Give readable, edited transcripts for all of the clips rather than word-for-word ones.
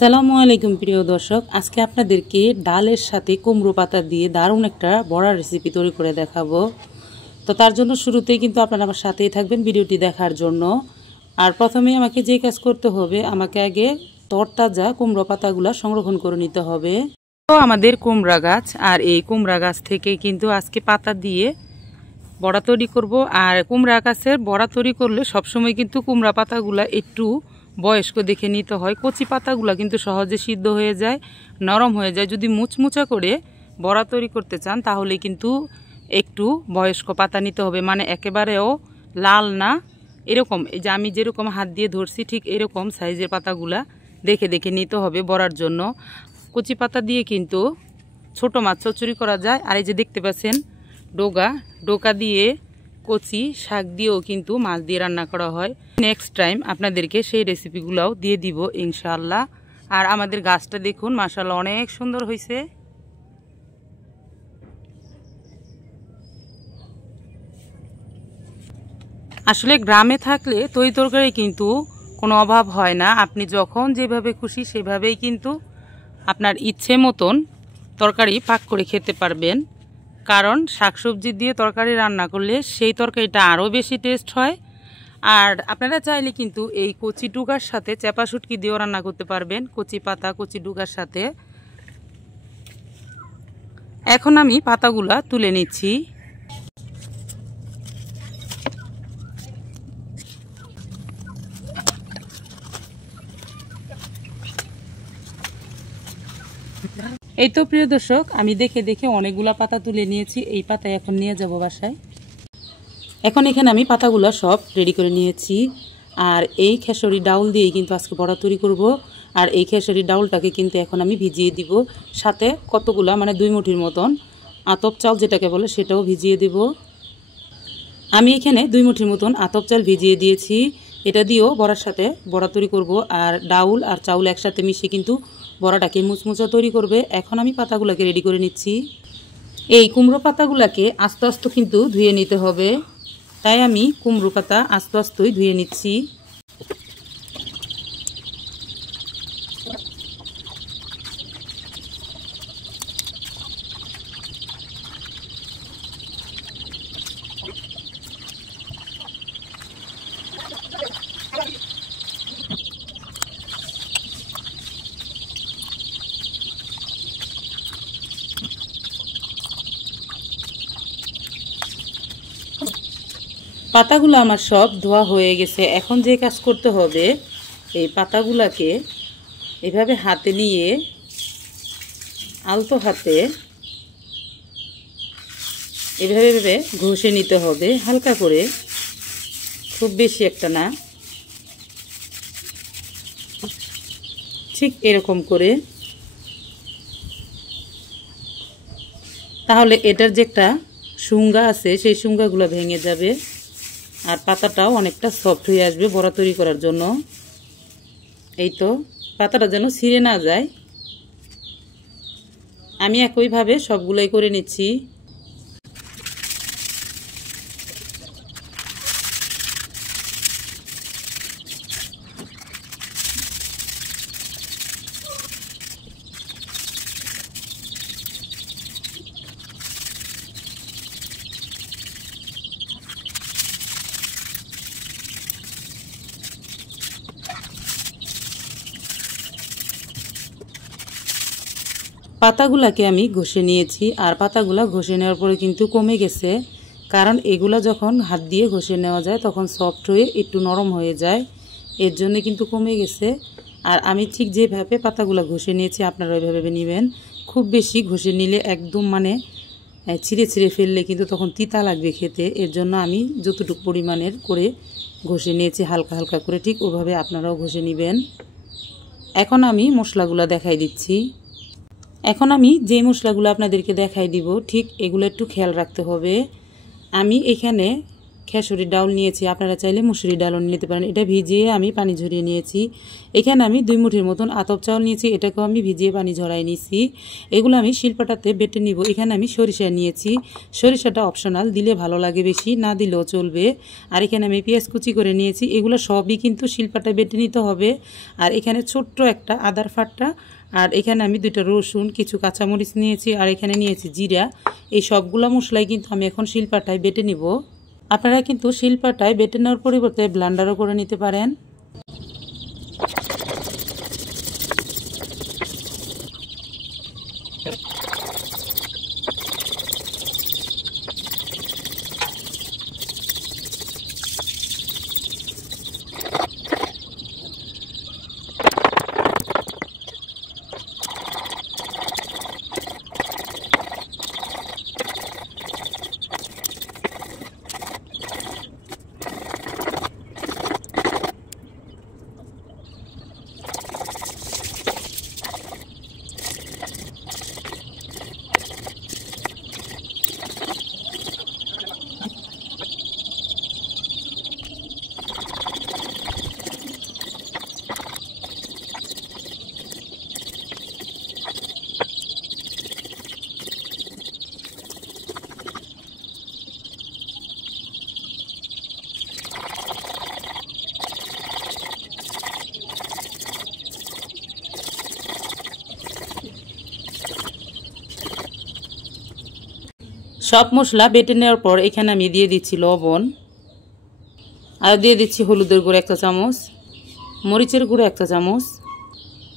আসসালামু আলাইকুম প্রিয় দর্শক, আজকে আপনাদেরকে ডালের সাথে কুমড়ো পাতা দিয়ে দারুণ একটা বড়া রেসিপি তৈরি করে দেখাবো। তো তার জন্য শুরুতেই কিন্তু আপনারা আমার সাথেই থাকবেন ভিডিওটি দেখার জন্য। আর প্রথমেই আমাকে যে কাজ করতে হবে, আমাকে আগে তরতাজা কুমড়ো পাতাগুলো সংরক্ষণ করে নিতে হবে। তো আমাদের কুমড়া গাছ, আর এই কুমড়া গাছ থেকে কিন্তু আজকে পাতা দিয়ে বড়া তৈরি করব। আর কুমড়া গাছের বড়া তৈরি করলে সবসময় কিন্তু কুমড়া পাতাগুলো একটু বয়স্ক দেখে নিতে হয়। কচি পাতাগুলো কিন্তু সহজে সিদ্ধ হয়ে যায়, নরম হয়ে যায়। যদি মুচমুচা করে বড়া তৈরি করতে চান তাহলে কিন্তু একটু বয়স্ক পাতা নিতে হবে, মানে একেবারেও লাল না, এরকম এই যে আমি যেরকম হাত দিয়ে ধরছি ঠিক এরকম সাইজের পাতাগুলা দেখে দেখে নিতে হবে বড়ার জন্য। কচি পাতা দিয়ে কিন্তু ছোট মাছ চচ্চড়ি করা যায়। আর এই যে দেখতে পাচ্ছেন ডোকা দিয়ে কচি শাক দিয়েও কিন্তু মাছ দিয়ে রান্না করা হয়। নেক্সট টাইম আপনাদেরকে সেই রেসিপিগুলোও দিয়ে দিব ইনশাআল্লাহ। আর আমাদের গাছটা দেখুন মাশাআল্লাহ অনেক সুন্দর হয়েছে। আসলে গ্রামে থাকলে তরি তরকারি কিন্তু কোনো অভাব হয় না। আপনি যখন যেভাবে খুশি সেভাবেই কিন্তু আপনার ইচ্ছে মতন তরকারি পাক করে খেতে পারবেন। কারণ শাকসবজি দিয়ে তরকারি রান্না করলে সেই তরকারিটা আরও বেশি টেস্ট হয়। আর আপনারা চাইলে কিন্তু এই কচি ডুগার সাথে চাপা শুটকি দিয়েও রান্না করতে পারবেন, কচি পাতা কচি ডুগার সাথে। এখন আমি পাতাগুলা তুলে নিচ্ছি। এই তো প্রিয় দর্শক, আমি দেখে দেখে অনেকগুলা পাতা তুলে নিয়েছি। এই পাতা এখন নিয়ে যাব বাসায়। এখন এখানে আমি পাতাগুলো সব রেডি করে নিয়েছি। আর এই খেসারি ডাউল দিয়েই কিন্তু আজকে বড়া তৈরি করব। আর এই খেসারি ডাউলটাকে কিন্তু এখন আমি ভিজিয়ে দিব, সাথে কতগুলা মানে 2 মুঠির মতন আতপ চাল যেটাকে বলে সেটাও ভিজিয়ে দেব। আমি এখানে 2 মুঠির মতন আতপ চাল ভিজিয়ে দিয়েছি। এটা দিয়েও বড়ার সাথে বড়া তৈরি করব। আর ডাউল আর চাউল একসাথে মিশিয়ে কিন্তু বড়াটাকে মুচমুচা তৈরি করবে। এখন আমি পাতাগুলোকে রেডি করে নিচ্ছি। এই কুমড়ো পাতাগুলোকে আস্তে আস্তে কিন্তু ধুয়ে নিতে হবে, তাই আমি কুমড়ো পাতা আস্তে আস্তেই ধুয়ে নিচ্ছি। পাতাগুলো আমার সব ধোয়া হয়ে গেছে। এখন যে কাজ করতে হবে, এই পাতাগুলোকে এভাবে হাতে নিয়ে আলতো হাতে এভাবে ঘষে নিতে হবে, হালকা করে, খুব বেশি একটা না, ঠিক এরকম করে। তাহলে এটার যে একটা শুঙ্গা আছে সেই শুঙ্গাগুলো ভেঙে যাবে। আর পাতাটাও অনেকটা সফট হয়ে আসবে বড়া তৈরি করার জন্য। এই তো পাতাটা যেন ছিঁড়ে না যায়। আমি একইভাবে সবগুলোই করে নিচ্ছি। পাতাগুলাকে আমি ঘষে নিয়েছি। আর পাতাগুলা ঘষে নেওয়ার পরে কিন্তু কমে গেছে, কারণ এগুলা যখন হাত দিয়ে ঘষে নেওয়া যায় তখন সফট হয়ে একটু নরম হয়ে যায়, এর জন্য কিন্তু কমে গেছে। আর আমি ঠিক যেভাবে পাতাগুলা ঘষে নিয়েছি আপনারা ওইভাবে নেবেন। খুব বেশি ঘষে নিলে একদম মানে ছিঁড়ে ছিঁড়ে ফেললে কিন্তু তখন তিতা লাগবে খেতে, এর জন্য আমি যতটুকু পরিমাণের করে ঘষে নিয়েছি হালকা হালকা করে, ঠিক ওভাবে আপনারাও ঘষে নেবেন। এখন আমি মশলাগুলো দেখাই দিচ্ছি। এখন আমি যে মশলাগুলো আপনাদেরকে দেখাই দিব ঠিক এগুলো একটু খেয়াল রাখতে হবে। আমি এখানে খেসুরি ডাউল নিয়েছি, আপনারা চাইলে মুসুরি ডালও নিতে পারেন। এটা ভিজিয়ে আমি পানি ঝরিয়ে নিয়েছি। এখানে আমি 2 মুঠির মতন আতপ চাউল নিয়েছি, এটাকেও আমি ভিজিয়ে পানি ঝরাই নিয়েছি। এগুলো আমি শিলপাটাতে বেটে নিব। এখানে আমি সরিষা নিয়েছি, সরিষাটা অপশনাল, দিলে ভালো লাগে বেশি, না দিলেও চলবে। আর এখানে আমি পেঁয়াজ কুচি করে নিয়েছি। এগুলো সবই কিন্তু শিলপাটায় বেটে নিতে হবে। আর এখানে ছোট্ট একটা আদার ফাট্টা, আর এখানে আমি 2টা রসুন, কিছু কাঁচামরিচ নিয়েছি, আর এখানে নিয়েছি জিরা। এই সবগুলো মশলাই কিন্তু আমি এখন শিলপাটায় বেটে নিব। আপনারা কিন্তু শিলপাটায় বেটে নেওয়ার পরিবর্তে ব্লেন্ডারও করে নিতে পারেন। সব মশলা বেটে নেওয়ার পর এখানে আমি দিয়ে দিচ্ছি লবণ, আর দিয়ে দিচ্ছি হলুদের গুঁড়ো 1 চা চামচ, মরিচের গুঁড়ো 1 চা চামচ,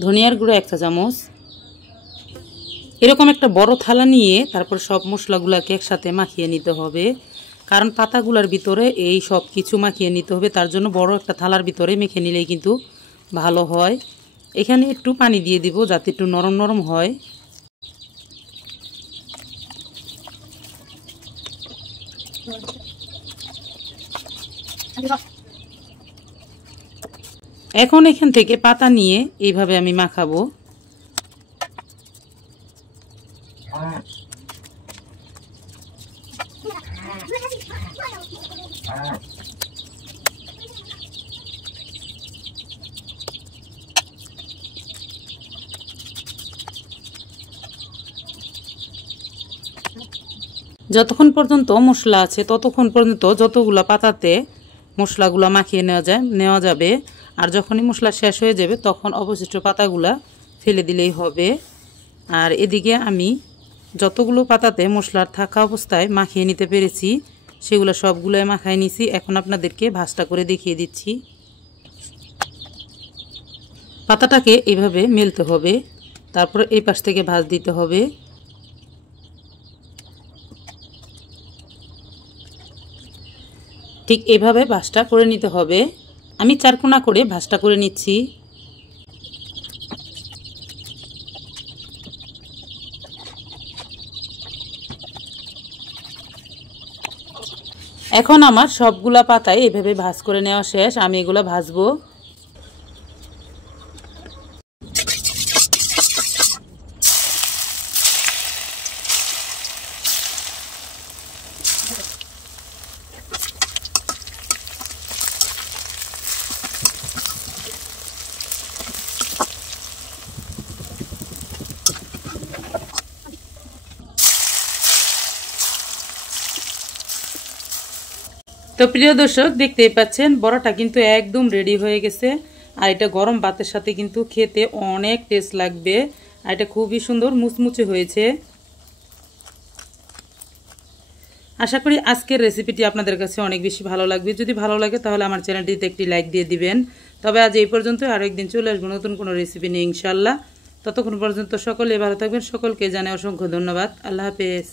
ধনিয়ার গুঁড়ো 1 চা চামচ। এরকম একটা বড় থালা নিয়ে তারপর সব মশলাগুলোকে একসাথে মাখিয়ে নিতে হবে, কারণ পাতাগুলোর ভিতরে এই সব কিছু মাখিয়ে নিতে হবে। তার জন্য বড় একটা থালার ভিতরে মেখে নিলেই কিন্তু ভালো হয়। এখানে একটু পানি দিয়ে দিব যাতে একটু নরম নরম হয়। এখন এখান থেকে পাতা নিয়ে এইভাবে আমি মাখাবো। যতক্ষণ পর্যন্ত মশলা আছে ততক্ষণ পর্যন্ত যতগুলো পাতাতে মশলাগুলো মাখিয়ে নেওয়া যাবে। আর যখনই মশলা শেষ হয়ে যাবে তখন অবশিষ্ট পাতাগুলা ফেলে দিলেই হবে। আর এদিকে আমি যতগুলো পাতাতে মশলার থাকা অবস্থায় মাখিয়ে নিতে পেরেছি সেগুলো সবগুলোই মাখায় নিছি। এখন আপনাদেরকে ভাজটা করে দেখিয়ে দিচ্ছি। পাতাটাকে এভাবে মেলতে হবে, তারপর এই পাশ থেকে ভাজ দিতে হবে। ঠিক এভাবে ভাজটা করে নিতে হবে। আমি 4 কোণা করে ভাজটা করে নিচ্ছি। এখন আমার সবগুলা পাতায় এভাবে ভাজ করে নেওয়া শেষ। আমি এগুলা ভাজবো। তো প্রিয় দর্শক, দেখতেই পাচ্ছেন বড়াটা কিন্তু একদম রেডি হয়ে গেছে। আর এটা গরম ভাতের সাথে কিন্তু খেতে অনেক টেস্ট লাগবে। আর এটা খুবই সুন্দর মুচমুচে হয়েছে। আশা করি আজকের রেসিপিটি আপনাদের কাছে অনেক বেশি ভালো লাগবে। যদি ভালো লাগে তাহলে আমার চ্যানেলটিতে একটি লাইক দিয়ে দিবেন। তবে আজ এই পর্যন্ত, আরও একদিন চলে আসবো নতুন কোনো রেসিপি নিয়ে ইনশাল্লাহ। ততক্ষণ পর্যন্ত সকলে ভালো থাকবেন। সকলকে জানাই অসংখ্য ধন্যবাদ। আল্লাহ হাফেজ।